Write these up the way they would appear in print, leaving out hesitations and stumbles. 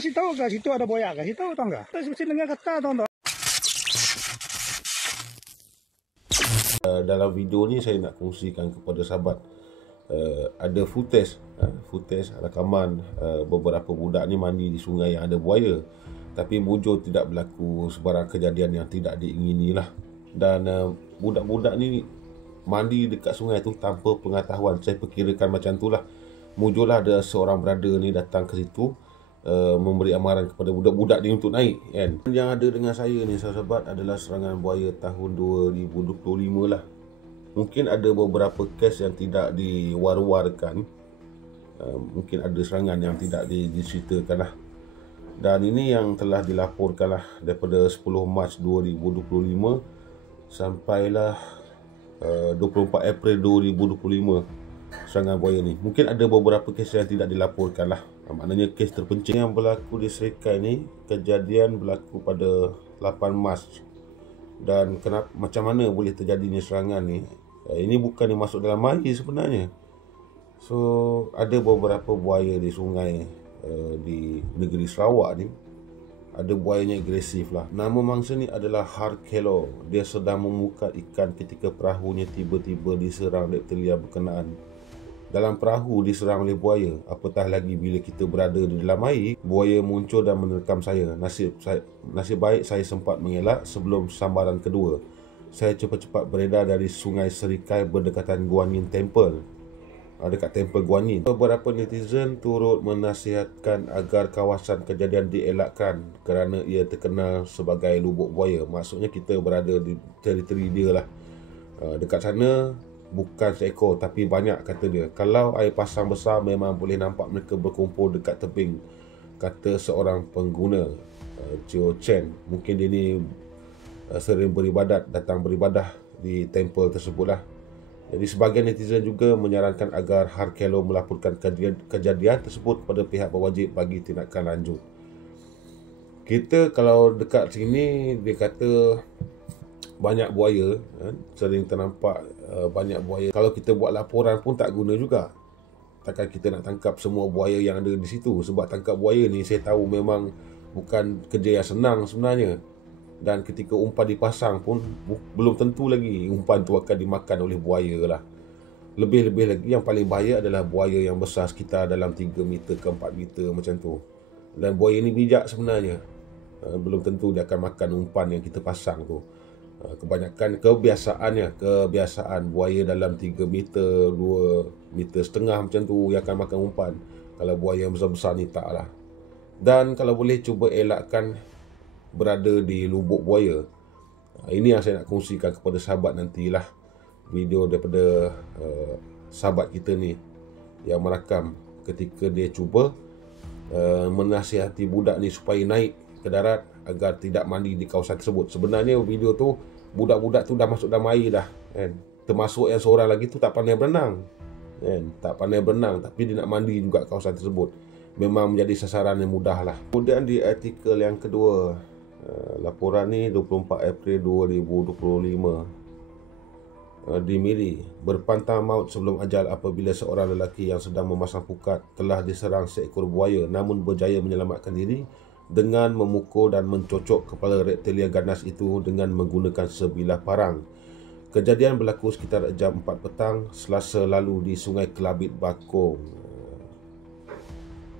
kasih tahu ke situ ada buaya, kasih tahu tau nggak? Kita mesti dengar kata tau nggak? Dalam video ni saya nak kongsikan kepada sahabat ada footage rakaman beberapa budak ni mandi di sungai yang ada buaya, tapi mujur tidak berlaku sebarang kejadian yang tidak diingini lah. Dan budak-budak ni mandi dekat sungai tu tanpa pengetahuan. Saya perkirakan macam tu lah. Mujurlah ada seorang brother ni datang ke situ, memberi amaran kepada budak-budak ni untuk naik kan. Yang ada dengan saya ni sahabat adalah serangan buaya tahun 2025 lah. Mungkin ada beberapa kes yang tidak diwar-warkan, mungkin ada serangan yang tidak diceritakan lah. Dan ini yang telah dilaporkan lah daripada 10 Mac 2025 sampailah 24 April 2025 serangan buaya ni. Mungkin ada beberapa kes yang tidak dilaporkan lah. Maknanya kes terpencil yang berlaku di Serikai ni, kejadian berlaku pada 8 Mac. Dan macam mana boleh terjadinya serangan ni? Ini bukan yang masuk dalam air sebenarnya. So ada beberapa buaya di sungai di negeri Sarawak ni. Ada buayanya agresif lah. Nama mangsa ni adalah Harkelo. Dia sedang memukat ikan ketika perahunya tiba-tiba diserang reptilia berkenaan. Dalam perahu diserang oleh buaya, apatah lagi bila kita berada di dalam air, buaya muncul dan menerkam saya. Nasib baik saya sempat mengelak sebelum sambaran kedua. Saya cepat-cepat beredar dari sungai Serikai berdekatan Guanyin Temple. Dekat Temple Guanyin. Beberapa netizen turut menasihatkan agar kawasan kejadian dielakkan kerana ia terkenal sebagai lubuk buaya. Maksudnya kita berada di teritori dia lah. Dekat sana bukan seekor tapi banyak, kata dia. Kalau air pasang besar memang boleh nampak mereka berkumpul dekat tebing, kata seorang pengguna, Chio Chen. Mungkin dia ni sering datang beribadah di temple tersebut lah. Jadi sebahagian netizen juga menyarankan agar Harkelo melaporkan kejadian tersebut kepada pihak berwajib bagi tindakan lanjut. Kita kalau dekat sini dia kata banyak buaya, sering ternampak banyak buaya. Kalau kita buat laporan pun tak guna juga. Takkan kita nak tangkap semua buaya yang ada di situ. Sebab tangkap buaya ni saya tahu memang bukan kerja yang senang sebenarnya. Dan ketika umpan dipasang pun belum tentu lagi umpan tu akan dimakan oleh buaya lah. Lebih-lebih lagi yang paling bahaya adalah buaya yang besar sekitar dalam 3 meter ke 4 meter macam tu. Dan buaya ni bijak sebenarnya. Belum tentu dia akan makan umpan yang kita pasang tu. Kebanyakan kebiasaan buaya dalam 3 meter, 2 meter setengah macam tu yang akan makan umpan. Kalau buaya yang besar-besar ni tak lah. Dan kalau boleh cuba elakkan berada di lubuk buaya. Ini yang saya nak kongsikan kepada sahabat nantilah. Video daripada sahabat kita ni yang merakam ketika dia cuba menasihati budak ni supaya naik ke darat agar tidak mandi di kawasan tersebut. Sebenarnya video tu budak-budak tu dah masuk dalam air dah kan? Termasuk yang seorang lagi tu tak pandai berenang kan? Tak pandai berenang tapi dia nak mandi juga kawasan tersebut. Memang menjadi sasaran yang mudah lah. Kemudian di artikel yang kedua, laporan ni 24 April 2025, di Miri, berpantang maut sebelum ajal apabila seorang lelaki yang sedang memasang pukat telah diserang seekor buaya namun berjaya menyelamatkan diri dengan memukul dan mencocok kepala reptilia ganas itu dengan menggunakan sebilah parang. Kejadian berlaku sekitar jam 4 petang Selasa lalu di Sungai Kelabit Bakong.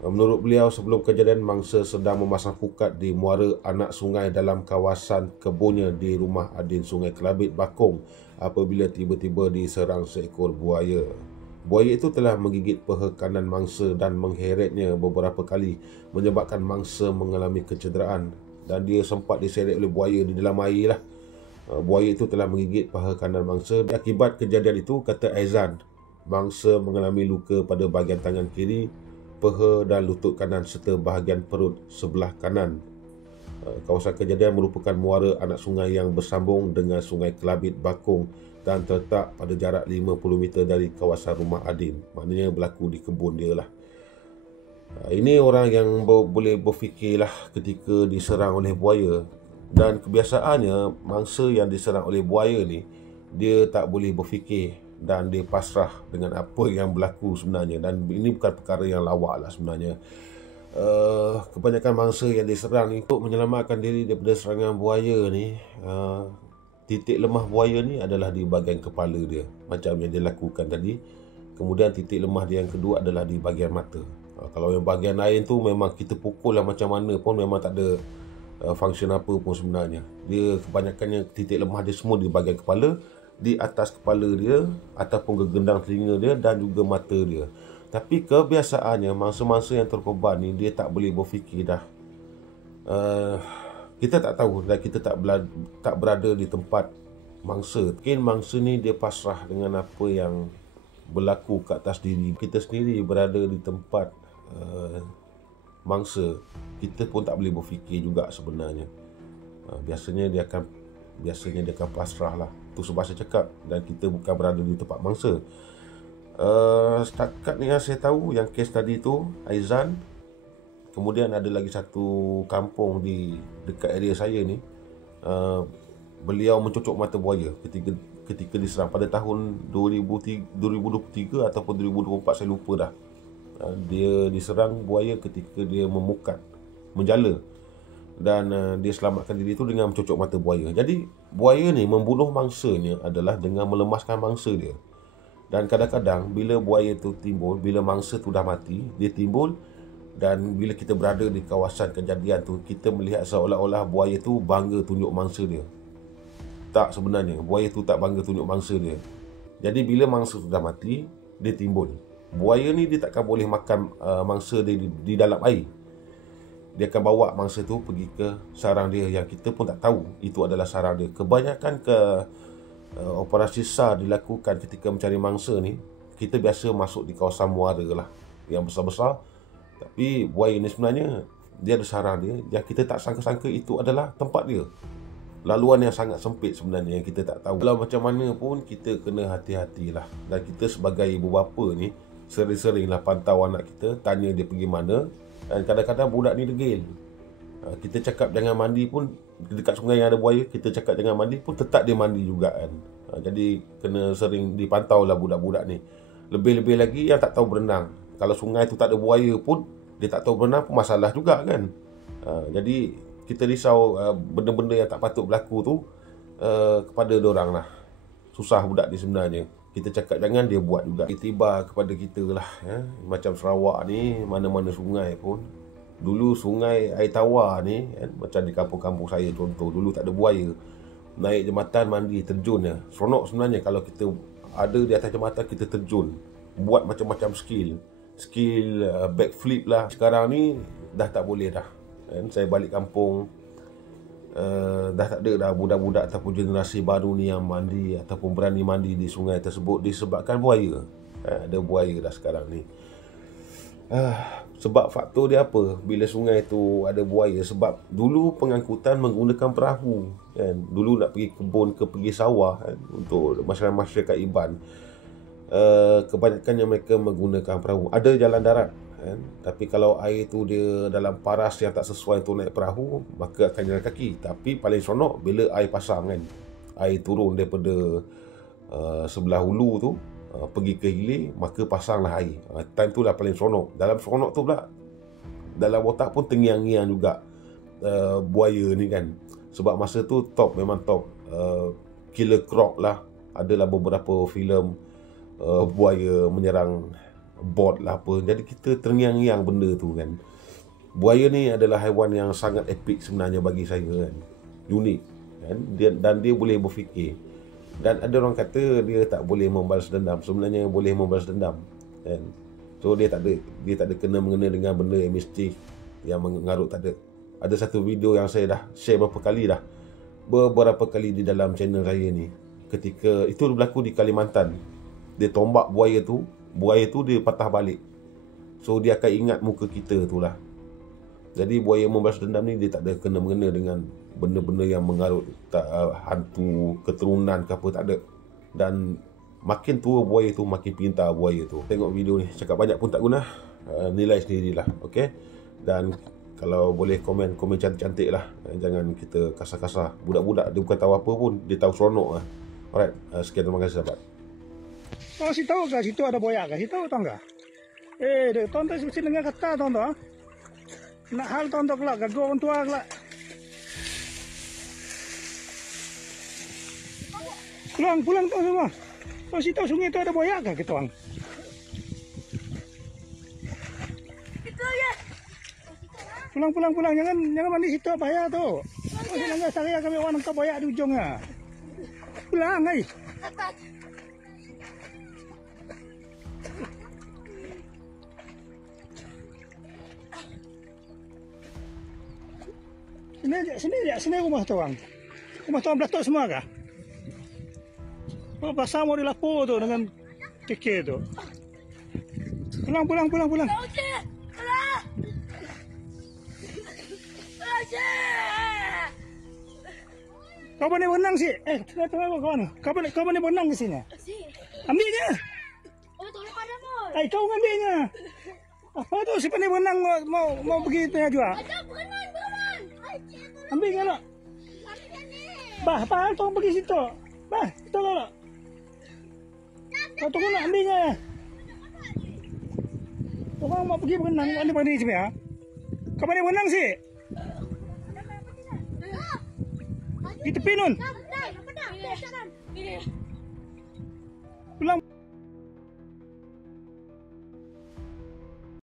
Menurut beliau, sebelum kejadian mangsa sedang memasang pukat di muara anak sungai dalam kawasan kebunnya di Rumah Adin Sungai Kelabit Bakong apabila tiba-tiba diserang seekor buaya. Buaya itu telah menggigit peha kanan mangsa dan mengheretnya beberapa kali menyebabkan mangsa mengalami kecederaan dan dia sempat diseret oleh buaya di dalam air lah. Buaya itu telah menggigit paha kanan mangsa. Akibat kejadian itu, kata Aizan, mangsa mengalami luka pada bahagian tangan kiri, peha dan lutut kanan serta bahagian perut sebelah kanan. Kawasan kejadian merupakan muara anak sungai yang bersambung dengan Sungai Kelabit Bakong dan terletak pada jarak 50 meter dari kawasan Rumah Adin. Maknanya berlaku di kebun dia lah. Ini orang yang boleh berfikirlah ketika diserang oleh buaya. Dan kebiasaannya mangsa yang diserang oleh buaya ni, dia tak boleh berfikir dan dia pasrah dengan apa yang berlaku sebenarnya. Dan ini bukan perkara yang lawak lah sebenarnya. kebanyakan mangsa yang diserang ni untuk menyelamatkan diri daripada serangan buaya ni, titik lemah buaya ni adalah di bahagian kepala dia, macam yang dia lakukan tadi. Kemudian titik lemah dia yang kedua adalah di bahagian mata. Kalau yang bahagian lain tu memang kita pukul lah macam mana pun memang tak ada function apa pun sebenarnya. Dia kebanyakannya titik lemah dia semua di bahagian kepala, di atas kepala dia ataupun gegendang telinga dia dan juga mata dia. Tapi kebiasaannya mangsa-mangsa yang terkorban ni dia tak boleh berfikir dah. Kita tak tahu dan kita tak berada di tempat mangsa. Mungkin mangsa ni dia pasrah dengan apa yang berlaku kat atas diri. Kita sendiri berada di tempat mangsa, kita pun tak boleh berfikir juga sebenarnya. Biasanya dia akan pasrah lah. Tu sebab saya cakap, dan kita bukan berada di tempat mangsa. Setakat ni yang saya tahu, yang kes tadi tu Aizan, kemudian ada lagi satu kampung di dekat area saya ni, beliau mencocok mata buaya ketika diserang pada tahun 2023 ataupun 2024, saya lupa dah. Dia diserang buaya ketika dia menjala, dan dia selamatkan diri itu dengan mencocok mata buaya. Jadi buaya ni membunuh mangsanya adalah dengan melemaskan mangsa dia. Dan kadang-kadang bila buaya tu timbul, bila mangsa tu dah mati, dia timbul, dan bila kita berada di kawasan kejadian tu, kita melihat seolah-olah buaya tu bangga tunjuk mangsa dia. Tak, sebenarnya buaya tu tak bangga tunjuk mangsa dia. Jadi bila mangsa tu dah mati, dia timbul. Buaya ni dia takkan boleh makan mangsa dia di dalam air. Dia akan bawa mangsa tu pergi ke sarang dia, yang kita pun tak tahu itu adalah sarang dia. Kebanyakan operasi SAR dilakukan ketika mencari mangsa ni, kita biasa masuk di kawasan muara lah, yang besar-besar. Tapi buaya ni sebenarnya dia ada sarang dia, yang kita tak sangka-sangka itu adalah tempat dia. Laluan yang sangat sempit sebenarnya yang kita tak tahu. Kalau macam mana pun kita kena hati-hatilah. Dan kita sebagai ibu bapa ni sering-seringlah pantau anak kita, tanya dia pergi mana. Dan kadang-kadang budak ni degil. Kita cakap jangan mandi pun, dekat sungai yang ada buaya, kita cakap jangan mandi pun tetap dia mandi juga kan. Jadi kena sering dipantau lah budak-budak ni. Lebih-lebih lagi yang tak tahu berenang. Kalau sungai tu tak ada buaya pun, dia tak tahu berenang pun masalah juga kan. Jadi kita risau benda-benda yang tak patut berlaku tu kepada diorang lah. Susah budak ni sebenarnya. Kita cakap jangan, dia buat juga. Tiba kepada kita lah, macam Sarawak ni, mana-mana sungai pun. Dulu sungai air tawar ni, macam di kampung-kampung saya contoh, dulu tak ada buaya. Naik jambatan mandi, terjun je. Seronok sebenarnya kalau kita ada di atas jambatan, kita terjun. Buat macam-macam skill backflip lah. Sekarang ni dah tak boleh dah. Saya balik kampung, dah tak ada dah budak-budak ataupun generasi baru ni yang mandi ataupun berani mandi di sungai tersebut disebabkan buaya. Ada buaya dah sekarang ni. Sebab faktor dia apa bila sungai tu ada buaya? Sebab dulu pengangkutan menggunakan perahu kan. Dulu nak pergi kebun ke pergi sawah kan, untuk masyarakat Iban, kebanyakannya mereka menggunakan perahu. Ada jalan darat kan? Tapi kalau air tu dia dalam paras yang tak sesuai untuk naik perahu, maka akan jalan kaki. Tapi paling seronok bila air pasang kan, air turun daripada sebelah hulu tu, pergi ke hilir, maka pasanglah air. Time tu lah paling seronok. Dalam seronok tu pula, dalam otak pun tengiang-ngiang juga buaya ni kan. Sebab masa tu top, memang top. Killer Croc lah. Adalah beberapa filem buaya menyerang bot lah apa. Jadi kita terngiang-ngiang benda tu kan. Buaya ni adalah haiwan yang sangat epik sebenarnya bagi saya kan. Unik kan. Dia boleh berfikir. Dan ada orang kata dia tak boleh membalas dendam. Sebenarnya boleh membalas dendam kan. So dia tak ada kena-mengena dengan benda yang mistik, yang mengarut, tak ada. Ada satu video yang saya dah share beberapa kali di dalam channel saya ni. Ketika itu berlaku di Kalimantan. Dia tombak buaya tu dia patah balik. So dia akan ingat muka kita tu lah. Jadi buaya membalas dendam ni dia tak ada kena-mengena dengan benda-benda yang mengarut, hantu, keturunan ke apa, tak ada. Dan makin tua buaya tu, makin pintar buaya tu. Tengok video ni, cakap banyak pun tak guna. Nilai sendirilah, okey. Dan kalau boleh komen cantik-cantik lah. Jangan kita kasar-kasar. Budak-budak dia bukan tahu apa pun, dia tahu seronok lah. Alright, sekian, terima kasih sahabat. Kau kasih tahu ke situ ada buaya? Kasih tahu tak enggak? Tuan-tuan mesti dengar kata tuan-tuan. Nak hal tontok lah, gagal orang tua lah. Pulang tuan semua. Kau situ sungai tu ada buaya kah kita orang? Pulang. Jangan mandi situ bahaya tu. Masih nangga saya kami orang nangkap buaya di ujungnya. Pulang, ai. Sini rumah tu orang. Rumah tu orang belatuk semua kah? Oh, pasal mau dilapor tu dengan keke tu. Pulang. Kau boleh berenang sih? Tengah kawan. Kau boleh berenang ke sini? Ambilnya. Oh, tolong padamu. Kau ambilnya. Apa tu si pandai berenang mau pergi tengah juga? Ada berenang. Ambilnya nak. Bah, tolong pergi situ. Bah, tolong nak. Kau tunggu nak ambilnya. Orang mau pergi berenang, pandai sini ya. Kau pandai berenang sih? Di tepi nun. Pulang.